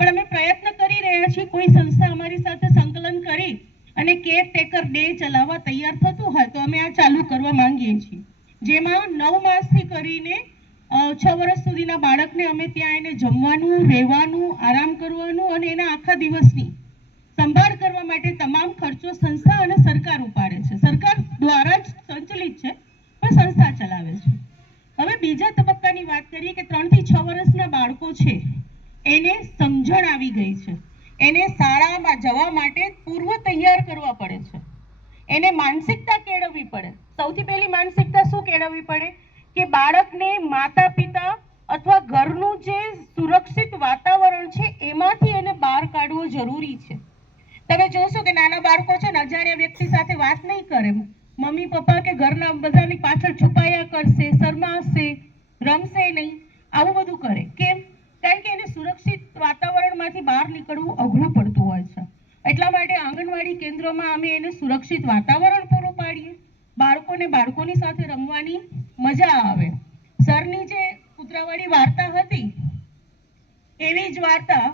પણ અમે પ્રયત્ન કરી રહ્યા છીએ, કોઈ સંસ્થા અમારી સાથે સંકલન કરી અને કેર ટેકર ડે ચલાવવા તૈયાર થતું હોય તો અમે આ ચાલુ કરવા માંગીએ છીએ. જેમાં નવ માસથી કરીને છ વર્ષ સુધીના બાળકને અમે ત્યાં એને જમવાનું, રહેવાનું, આરામ કરવાનું અને એના આખા દિવસની સંભાળ કરવા માટે તમામ ખર્ચો સંસ્થા અને સરકાર ઉપાડે છે. સરકાર દ્વારા જ સંચાલિત છે, પણ સંસ્થા ચલાવે છે. હવે બીજા તબક્કાની વાત કરીએ કે ત્રણથી છ વર્ષના બાળકો છે. એને સમજણ આવી ગઈ છે. એને શાળામાં જવા માટે પૂર્વ તૈયાર કરવા પડે છે. એને માનસિકતા કેળવવી પડે. સૌથી પહેલી માનસિકતા શું કેળવવી પડે? કે બાળકને માતા પિતા અથવા ઘરનું જે સુરક્ષિત વાતાવરણ છે, એમાંથી એને બહાર કાઢવું જરૂરી છે. તમે જોશો કે નાના બાળકો છે ને, અજાણ્યા વ્યક્તિ સાથે વાત નહીં કરે. મમ્મી, પપ્પા કે ઘરના બધાની પાછળ છુપાયા કરશે, શરમાશે, રમશે નહીં. આવું બધું કરે. કેમ કારણ કે એને સુરક્ષિત વાતાવરણમાંથી બહાર નીકળવું અઘરું પડતું હોય છે. એટલા માટે આંગણવાડી કેન્દ્રોમાં અમે એને સુરક્ષિત વાતાવરણ પૂરું પાડીએ. બાળકોને બાળકોની સાથે રમવાની મજા આવે. સરની જે કૂતરાવાળી વાર્તા હતી, એવી જ વાર્તા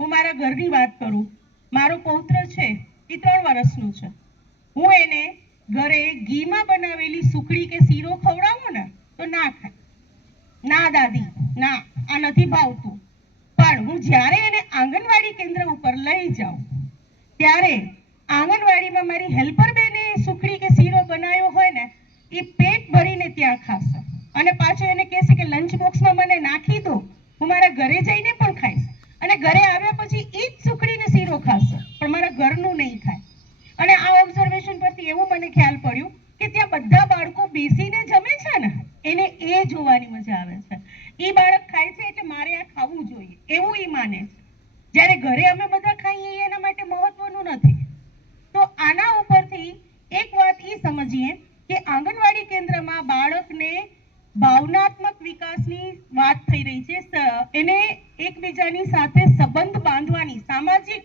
હું મારા ઘરની વાત કરું. મારો પૌત્ર છે એ ત્રણ વર્ષનું છે. હું એને ઘરે ઘીમાં બનાવેલી સુખડી કે શીરો ખવડાવું ને, તો ના ખાય. ના દાદી, ના, આ નથી ભાવતું. પણ હું જ્યારે એને આંગણવાડી કેન્દ્ર ઉપર લઈ જાઉં, ત્યારે આંગણવાડીમાં મારી હેલ્પર બેને સુખડી કે શીરો બનાવ્યો હોય ને, એ પેટ ભરીને ત્યાં ખાશે. અને પાછો એને કહેશે કે લંચ બોક્સમાં મને નાખી દો, હું મારા ઘરે જઈને પણ ખાઈશ. અને ઘરે આવ્યા પછી એ જ સુખડીને શીરો ખાશે, પણ મારા ઘરનું નહીં ખાય. અને આ ઓબ્ઝર્વેશન પરથી એવું મને ખ્યાલ પડ્યું કે ત્યાં બધા બાળકો બેસીને જમે છે ને, એને એ જોવાની મજા આવે છે. એ બાળક ખાય છે એટલે મારે આ ખાવું જોઈએ એવું એ માને છે જ્યારે ઘરે અમે બધા ખાઈએ એ એના માટે મહત્વનું નથી તો આના ઉપરથી એક વાત એ સમજીએ કે આંગણવાડી કેન્દ્રમાં બાળકને ભાવનાત્મક વિકાસની વાત થઈ રહી છે. એને એકબીજાની સાથે સંબંધ બાંધવાની, સામાજિક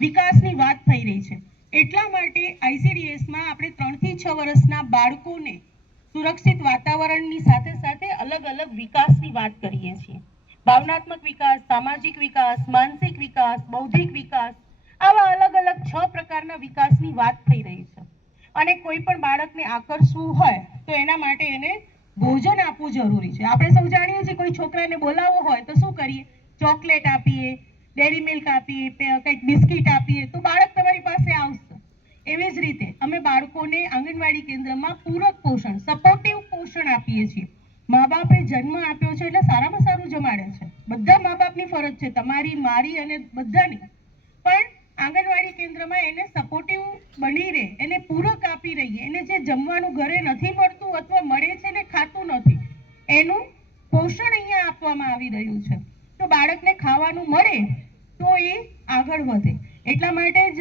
વિકાસની વાત થઈ રહી છે. એટલા માટે આઈસીડીએસમાં આપણે ત્રણથી છ વર્ષના બાળકોને સુરક્ષિત વાતાવરણની સાથે સાથે અલગ અલગ વિકાસની વાત કરીએ છીએ. ભાવનાત્મક વિકાસ, સામાજિક વિકાસ, માનસિક વિકાસ, બૌદ્ધિક વિકાસ, આવા અલગ અલગ છ પ્રકારના વિકાસની વાત થઈ રહી છે. અને કોઈ પણ બાળકને આકર્ષવું હોય તો એના માટે એને ભોજન આપવું જરૂરી છે. આપણે સૌ જાણીએ છીએ કોઈ છોકરાને બોલાવવો હોય તો શું કરીએ? ચોકલેટ આપીએ, ડેરી મિલ્ક આપીએ કંઈક બિસ્કિટ આપીએ તો બાળક તમારી પાસે આવશે. એવી જ રીતે અમે બાળકોને આંગણવાડી કેન્દ્રમાં પૂરક પોષણ સપોર્ટિવ પોષણ આપીએ છીએ. મા બાપે જન્મ આપ્યો છે એટલે સારામાં સારું જમાડે છે. બધા મા બાપની ફરજ છે. તમારી, મારી અને બધાની. પણ આંગણવાડી કેન્દ્રમાં એને સપોર્ટિવ બની રહે, એને પૂરક આપી રહીએ, એને જે જમવાનું ઘરે નથી મળતું અથવા મળે છે ને ખાતું નથી, એનું પોષણ અહીંયા આપવામાં આવી રહ્યું છે. તો બાળકને ખાવાનું મળે તો એ આગળ વધે. એટલા માટે જ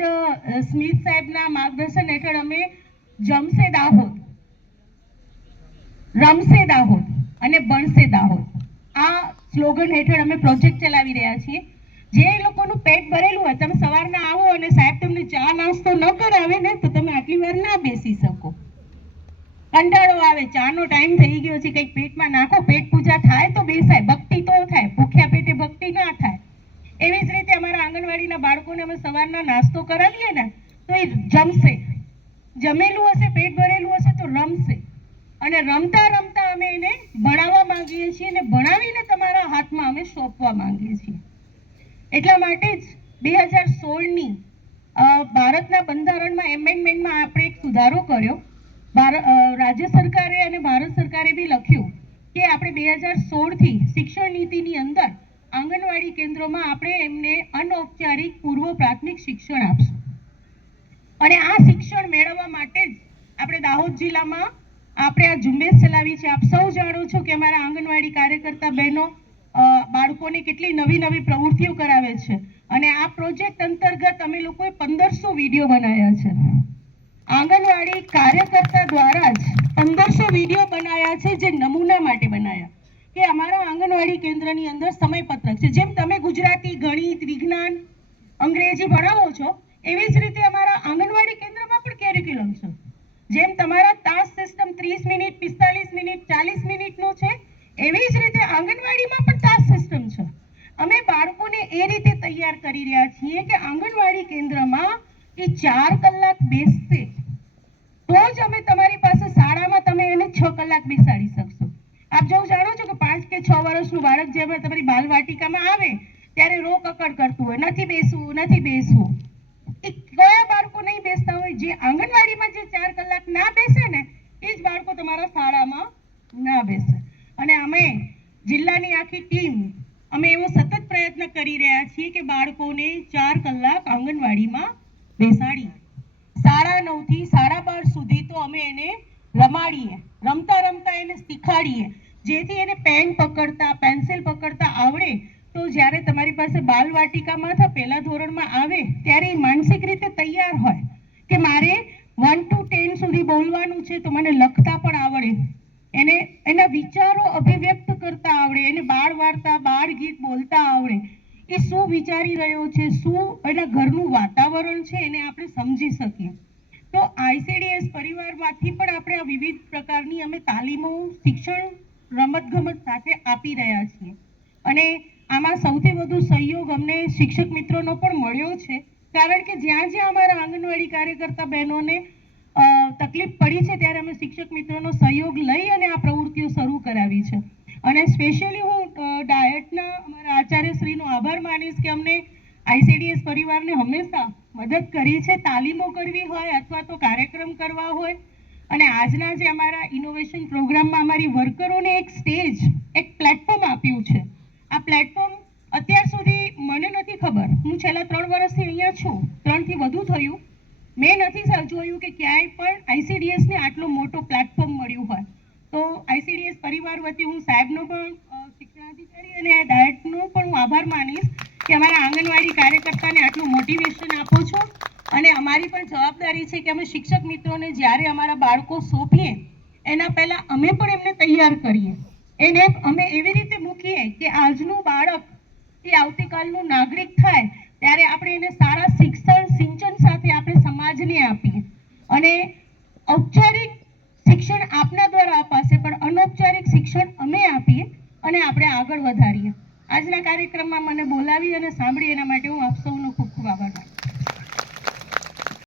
સ્મિત સાહેબના માર્ગદર્શન હેઠળ અમે જમશે દાહોદ. રમશે દાહોદ અને ભણશે દાહોદ. આ સ્લોગન હેઠળ અમે પ્રોજેક્ટ ચલાવી રહ્યા છીએ. જે લોકોનું પેટ ભરેલું હોય, તમે સવારના આવો અને સાહેબ તમને ચા નાસ્તો ન કરાવે ને, તો તમે આટલી વાર ના બેસી શકો. કંટાળો આવે, ચાનો ટાઈમ થઈ ગયો છે, કંઈક પેટમાં નાખો, પેટ પૂજા થાય તો બેસાય, ભક્તિ તો થાય, ભૂખ્યા પેટે ભક્તિ ના થાય. એવી જ રીતે અમારા આંગણવાડીના બાળકોને અમે સવારના નાસ્તો કરાવીએ ને, તો એ જમશે. જમેલું હશે, પેટ ભરેલું હશે, તો રમશે. અને રમતા રમતા અમે એને ભણાવવા માંગીએ છીએ અને ભણાવીને તમારા હાથમાં અમે સોંપવા માંગીએ છીએ. એટલા માટે જ બે હજાર સોળની ભારતના બંધારણમાં એમેન્ડમેન્ટમાં આપણે એક સુધારો કર્યો. રાજ્ય સરકારે અને ભારત સરકારે બી લખ્યું કે આપણે બે હજાર સોળથી શિક્ષણ નીતિની અંદર આંગણવાડી કેન્દ્રોમાં આપણે એમને અનૌપચારિક પૂર્વ પ્રાથમિક શિક્ષણ આપશું. અને આ શિક્ષણ મેળવવા માટે જ આપણે દાહોદ જિલ્લામાં આપણે આ ઝુંબેશ ચલાવી છે. આપ સૌ જાણો છો કે અમારા આંગણવાડી કાર્યકર્તા બહેનો બાળકોને કેટલી નવી નવી પ્રવૃત્તિઓ કરાવે છે. અને આ પ્રોજેક્ટ અંતર્ગત અમે લોકોએ પંદરસો વીડિયો બનાવ્યા છે. આંગણવાડી કાર્યકર્તા દ્વારા જ પંદરસો વીડિયો બનાવ્યા છે જે નમૂના માટે બનાવ્યા કે અમારા આંગણવાડી કેન્દ્રની અંદર સમયપત્રક છે. જેમ તમે ગુજરાતી, ગણિત, વિજ્ઞાન, અંગ્રેજી ભણાવો છો, એવી જ રીતે એ રીતે તૈયાર કરી રહ્યા છીએ કે આંગણવાડી કેન્દ્રમાં એ ચાર કલાક બેસશે. તો જ અમે તમારી પાસે શાળામાં તમે એને છ કલાક બેસાડી શકશો. આપ જો જાણો છો કે પાંચ કે છ વર્ષનું બાળક જેમ તમારી બાલવાટિકામાં આવે, ત્યારે રોક કકડ કરતું હોય. નથી બેસવું નથી બેસવું. એ કયા બાળકો નહીં બેસતા હોય? જે આંગણવાડીમાં જે ચાર કલાક ના બેસે ને, એ જ બાળકો તમારા શાળામાં ના બેસે. અને અમે જિલ્લાની આખી ટીમ અમે એવો સતત પ્રયત્ન કરી રહ્યા છીએ કે બાળકોને ચાર કલાક આંગણવાડીમાં બેસાડીએ સાડા નવથી સાડા બાર સુધી તો અમે એને રમાડીએ. રમતા રમતા એને શીખાડીએ. જેથી એને પેન પકડતા, પેન્સિલ પકડતા આવડે. તો જ્યારે તમારી પાસે બાલવાટિકામાં અથવા પહેલા ધોરણમાં આવે, ત્યારે એ માનસિક રીતે તૈયાર હોય કે મારે વન ટુ ટેન સુધી બોલવાનું છે તો મને લખતા પણ આવડે. એને એના વિચારો વાર્તા, બાળ ગીત બોલતા આવડે. એ શું વિચારી રહ્યો છે? શું? એના ઘરનું વાતાવરણ છે એને આપણે સમજી શકીએ. તો આઈસીડીએસ પરિવારમાંથી પણ આપણે આ વિવિધ પ્રકારની અમે તાલીમો, શિક્ષણ, રમતગમત સાથે આપી રહ્યા છીએ. અને આમાં સૌથી વધુ સહયોગ અમને શિક્ષક મિત્રોનો પણ મળ્યો છે. કારણ કે જ્યાં જ્યાં અમારા આંગણવાડી કાર્યકર્તા બહેનોને તકલીફ પડી છે, ત્યારે અમે શિક્ષક મિત્રોનો સહયોગ લઈ અને આ પ્રવૃત્તિઓ શરૂ કરાવી છે અને સ્પેશિયલી હું અ, ડાયટના અમારા આચાર્યશ્રીનો આભાર માનીશ કે અમને આઈસીડીએસ પરિવારને હંમેશા મદદ કરી છે તાલીમો કરવી હોય અથવા તો કાર્યક્રમ કરવા હોય અને આજના જે અમારા ઇનોવેશન પ્રોગ્રામમાં અમારી વર્કરોને એક સ્ટેજ એક પ્લેટફોર્મ આપ્યું છે આ પ્લેટફોર્મ અત્યાર સુધી મને નથી ખબર હું છેલ્લા ત્રણ વર્ષથી અહીંયા છું ત્રણથી વધુ થયું મેં નથી સર જોયું કે ક્યાંય પણ આઈસીડીએસને આટલો મોટો પ્લેટફોર્મ મળ્યું હોય તો આઈસીડીએસ પરિવાર વતી હું સાહેબનો પણ અ, શિક્ષણાધિકારી અને ડાયટનો પણ હું આભાર માનીશ કે અમારા આંગણવાડી કાર્યકર્તાને આટલું મોટિવેશન આપો છો અને અમારી પણ છે કે અમે શિક્ષક મિત્રોને જ્યારે અમારા બાળકો સોંપીએ, એના પહેલા અમે પણ એમને તૈયાર કરીએ. એને અમે એવી રીતે મૂકીએ કે આજનું બાળક એ આવતીકાલનું નાગરિક થાય, ત્યારે આપણે એને સારા શિક્ષણ, સિંચન સાથે આપણે સમાજને આપીએ. અને ઔપચારિક શિક્ષણ આપના દ્વારા અપાશે, પણ અનૌપચારિક શિક્ષણ અમે આપીએ અને આપણે આગળ વધારીએ. આજના કાર્યક્રમમાં મને બોલાવી અને સાંભળી એના માટે હું આપ સૌનો ખૂબ ખૂબ આભાર માનું